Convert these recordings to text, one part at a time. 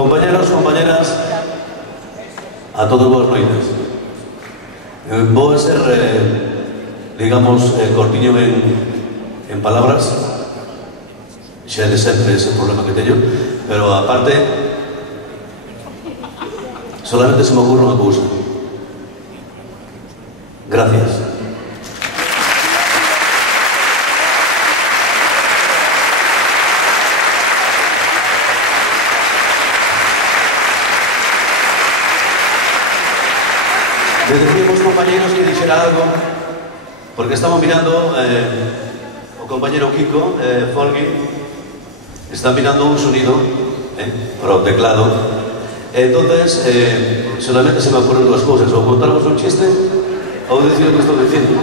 Compañeros, compañeras, a todos boas noites. Vou ser, digamos, cortiño en palabras, xa de sempre ese problema que teño, pero aparte, solamente se me ocurre unha cousa. Gracias. Le decíamos, compañeros, que dijera algo, porque estamos mirando, o compañero Kiko, Folgui, está mirando un sonido para o teclado. Entonces, solamente se me ocurren dos cosas, o contarnos un chiste, o decir lo que estoy diciendo.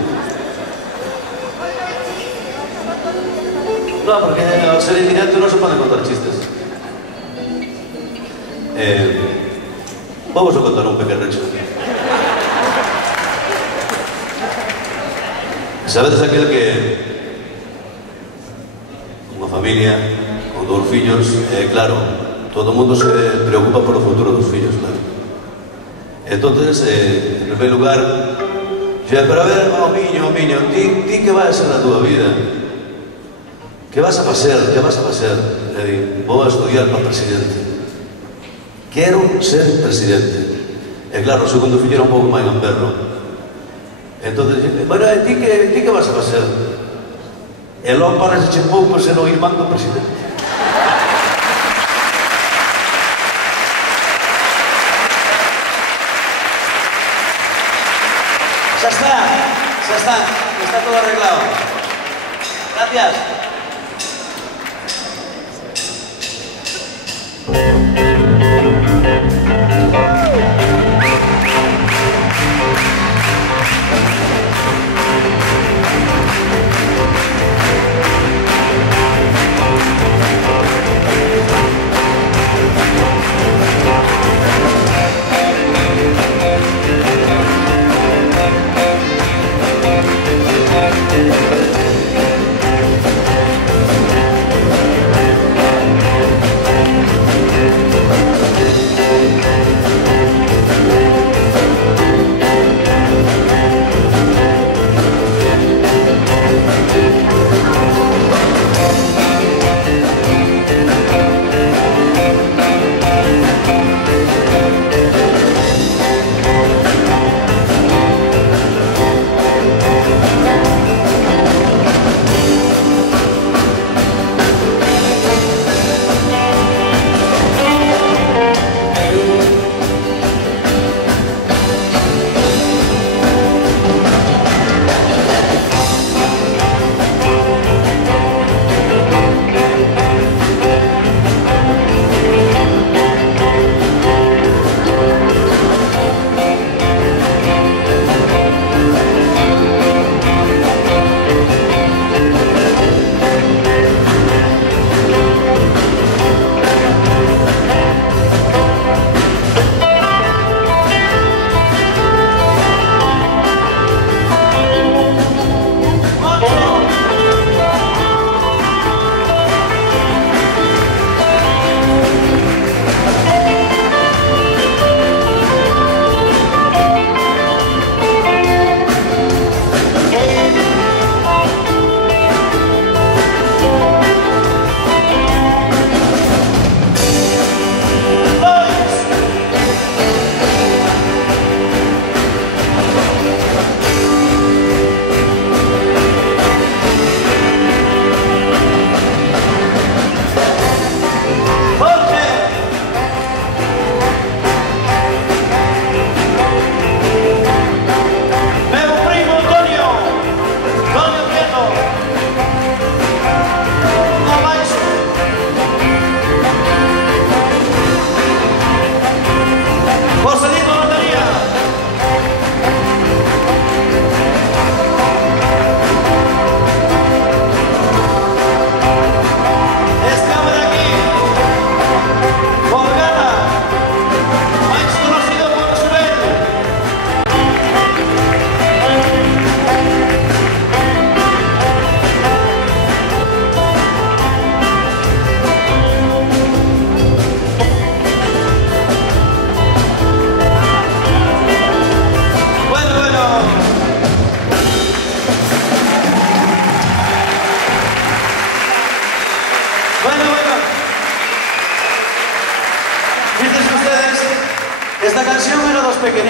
No, porque al ser en directo no se pueden contar chistes. Vamos a contar un pequeño chiste. Sabedes aquel que unha familia con dous fillos, claro, todo o mundo se preocupa por o futuro dos fillos, claro. Entonces, en primer lugar, pero a ver, miño, ti que vai a ser na túa vida? Que vas a facer? Que vas a facer? Vou a estudiar para presidente. Quero ser presidente. E claro, o segundo fillo era un pouco máis gamberro. Entonces, bueno, ti que vas a facer? E logo parece che pouco ser o irmán do presidente. Xa está todo arreglado. Gracias.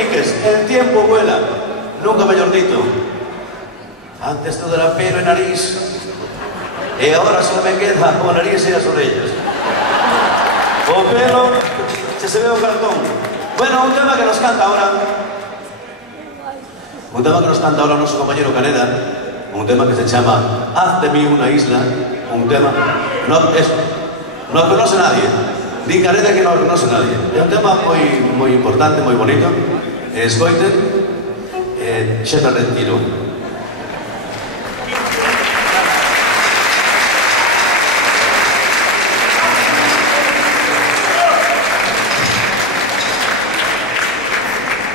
Enríquez, el tiempo vuela, nunca mellor dito. Antes todo era pelo e nariz, e agora só me queda o nariz e as orellas. O pelo, se ve o cartón. Bueno, un tema que nos canta ahora. Un tema que nos canta ahora nuestro compañero Caneda. Un tema que se llama Haz de mí una isla. Un tema, no conoce nadie. Di Caneda que no lo conoce nadie. É un tema moi importante, moi bonito. Escoiten, xa me retiro.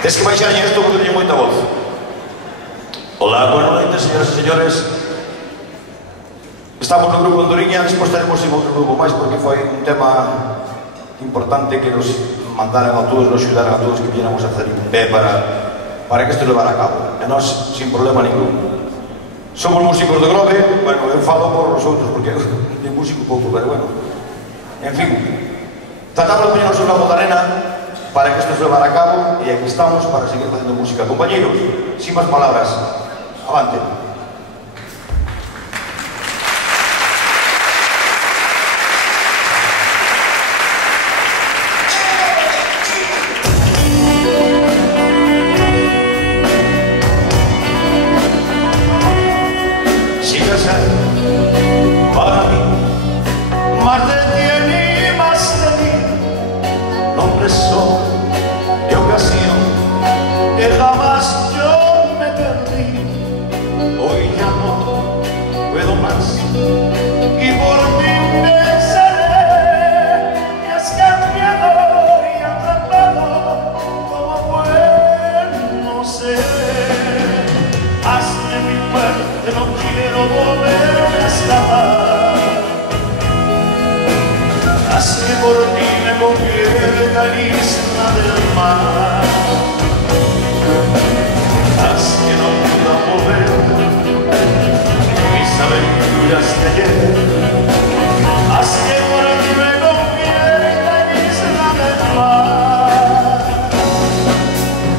Tens que baixar isto porque teño moita voz. Hola, buenas noites, señoras e señores. Estamos no grupo Andoriña, despois teremos outro grupo máis porque foi un tema importante que nos mandaran a todos, nos axudaran a todos que viéramos a facer un pé para que isto levara a cabo. E nós, sin problema ningún. Somos músicos de Grove, bueno, eu falo por os outros porque de músico pouco, pero bueno. En fin, tratamos de poñernos unha botarena para que isto se levara a cabo e aquí estamos para seguir facendo música. Compañeros, sin máis palabras, avante. Para mí, más de ti y más de mí, nombres son de ocasión que jamás yo me perdí. Hoy ya no puedo más y por ti pensaré. Me has cambiado y atrapado como fue, no sé. Hazme mi fuerte, no quiero volver a escapar. Haz que por ti me convierta en isla del mar. Haz que no pueda volver mis aventuras de ayer. Haz que por ti me convierta en isla del mar.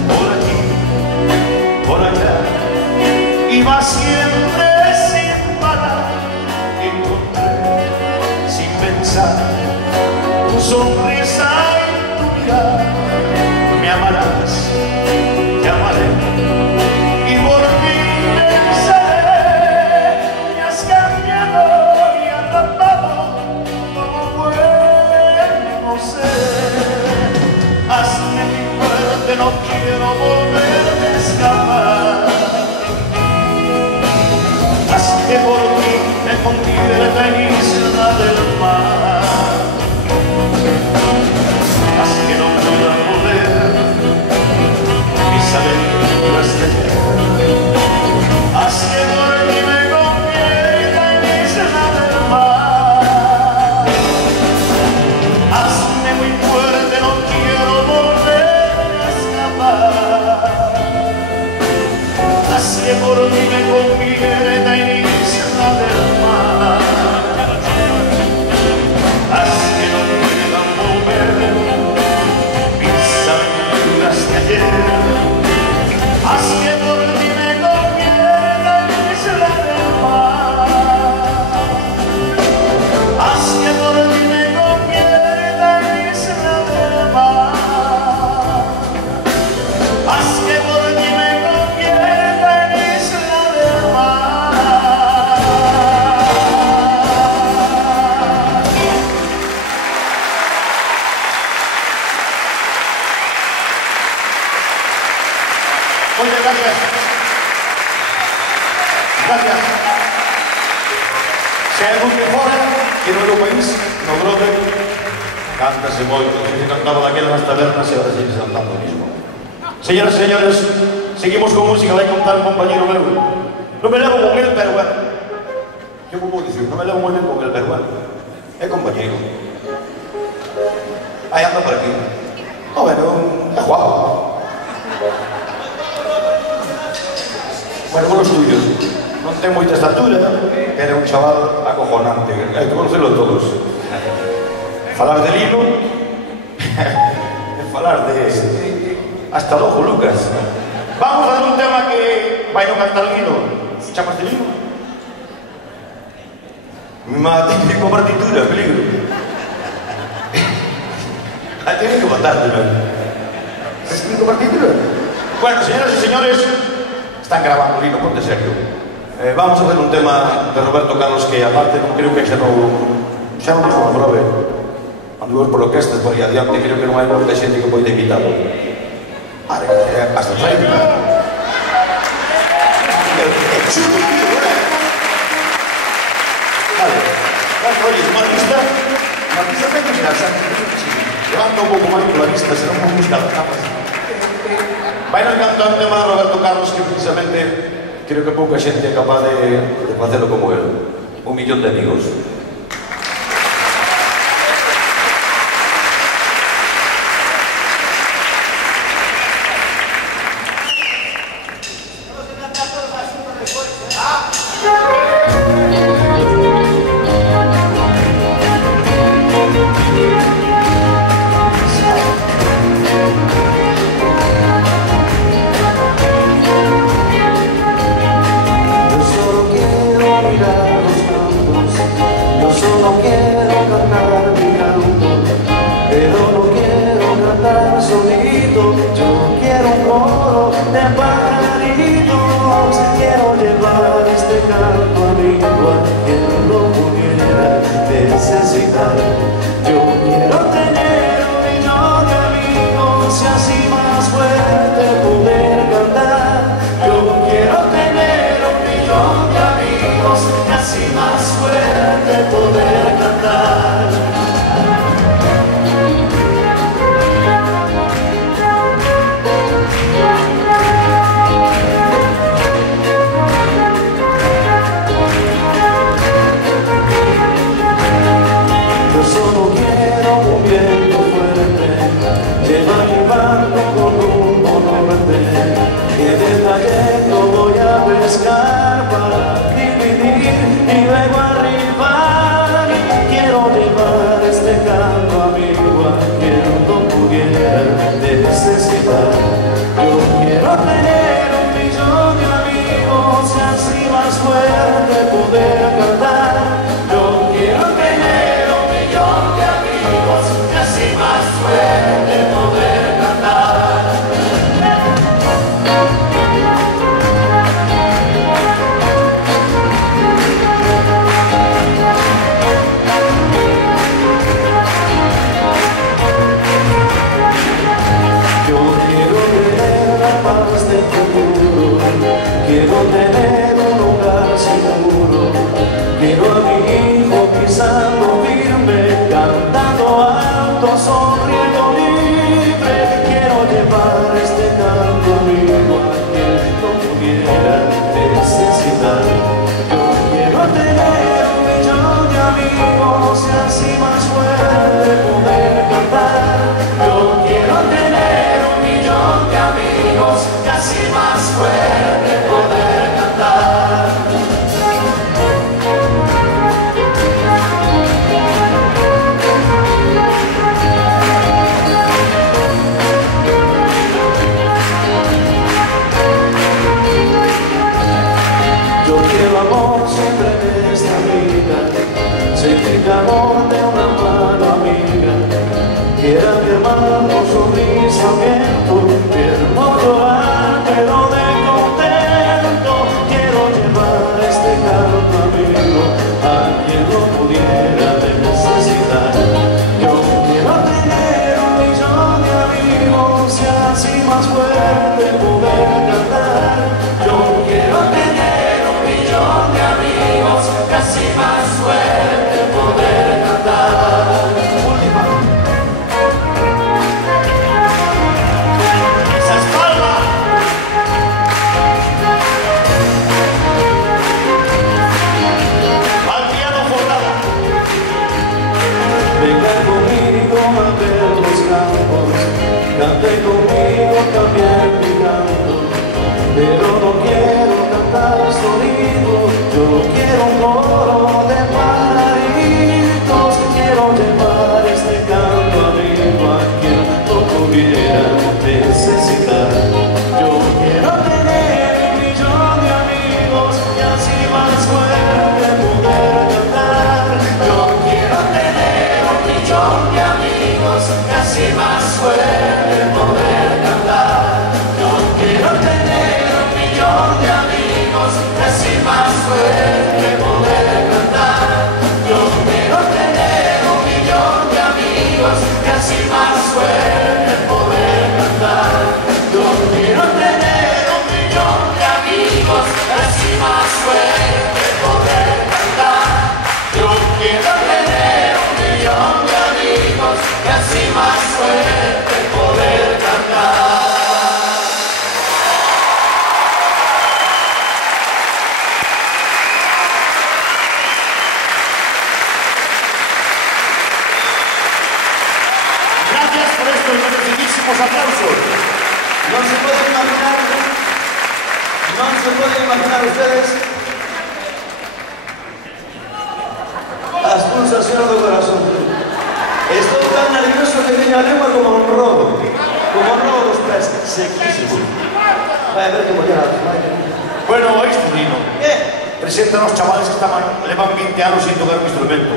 Por aquí, por allá, y más siempre sin parar. Encontré sin pensar tu sonrisa y tu mirar. Me amarás, te amaré y por ti pensaré. Me has cambiado y atrapado como fue, no sé. Hazme mi fuerte, no quiero volver a escapar. Que por ti me convierta en isla del mar. Haz que no pueda volver mis aventuras de ayer. Haz que por ti me convierta en isla del mar. Hazme muy fuerte, no quiero volver a escapar. Haz que por ti me convierta en isla del mar. Haz que no puedan volver mis aventuras de ayer. Haz que por ti me convierta en isla del mar. Haz que por ti me convierta en isla del mar. Haz que por ti me convierta en isla del mar. Muchas gracias. Gracias. Se hai algún que fora, que no é o país, no Grove, cántase moito, se cantaba daquela nas tabernas e ahora se cantando o mismo. Señoras e señores, seguimos con música, vai contar un compañero meu. Non me levo con él, pero bueno. Que vou dicir? Non me levo moi ben con él, pero bueno. É compañero. Aí anda por aquí. No, bueno, é guapo. Bueno, con os tuyos. Non ten moita estatura, era un chaval acojonante. Hai que conocerlo todos. Falar de Lino, e falar de Hasta logo, Lucas. Vamos a fazer un tema que vai no cantar Lino. Chamaste Lino? Típico partitura, peligro. Tienen que matarte, ¿no? ¿Típico partitura? Bueno, señoras y señores, están grabando Lino, ponte serio. Vamos a hacer un tema de Roberto Carlos que, aparte, non creo que xa non dixo a prove. Cando vos por orquestas por aí adiante, creo que non hai moita xente que pode imitarlo. Hasta trae. É chulo, tío, ¿verdad? Vale. Oye, Martista ten que mirar, levanta un pouco máis pola vista, senón non busca las capas. Vai nos cantar un tema de Roberto Carlos que precisamente creo que pouca xente é capaz de facelo como él. 1 millón de amigos. Casi más fuerte poder cantar. suerte poder cantar. Yo quiero tener 1.000.000 de amigos y así más suerte poder cantar. Yo quiero tener 1.000.000 de amigos y así más suerte poder cantar. Yo quiero tener 1.000.000 de amigos y así más suerte poder cantar. Gracias por estos merecidísimos aplausos. No se pueden imaginar ustedes as pulsacións do corazón. Estou tan nervioso que teño a lengua como un rodo dos pés, sequísimo. Vai haber que mollar as máquinas. Bueno, oíste, Dino. Presenta aos chavales que levan 20 anos sin tocar un instrumento.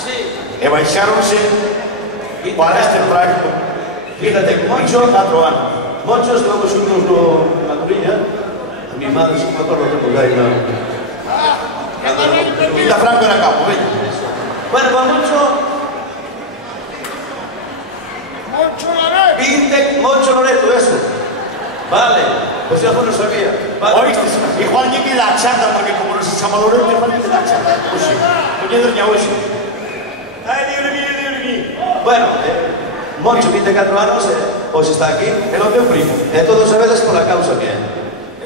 Sí. E baixáronse para este proyecto. Fíjate, Moncho, 4 anos. Moncho estábamos juntos na Coruña. A mi madre se me acordo que por aí na... Villa Franco era campo, veña. Bueno, con Moncho... Moncho Loreto, eso. Vale, pues ya no sabía. Vale. Oíste, igual lle queda a chata, porque como non se chama Loreto, igual lle queda a chata. Oxe, oye, doña Oxe. Bueno, Moncho, 24 anos, hoxe está aquí. É o teu primo. E todos sabedes pola causa que é.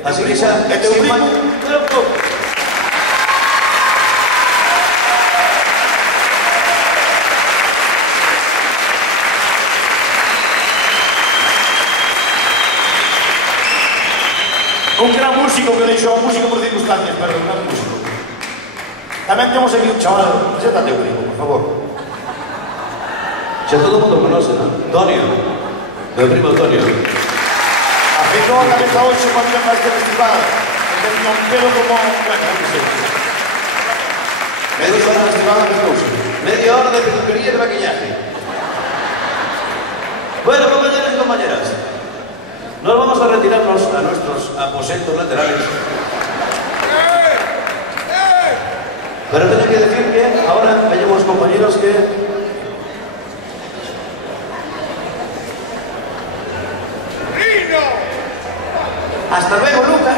Así que xa... É teu primo? Un gran músico que deixou a música por circunstancias, pero un gran músico. Tamén temos aquí un chaval. Preséntate, primo, por favor. Xa todo o mundo conoce, non? Antonio. Meu primo Antonio. Afeitou a cabeza hoxe para vir a este festival. Que tenía un pelo como... Bueno, non sei. Media hora de festival afeitouse. Media hora de peluquería e de maquillaje. Bueno, compañeros y compañeras, nos vamos a retirarnos a nuestros aposentos laterales. Pero tengo que decir que ahora tenemos compañeros que... Hasta luego, Lucas.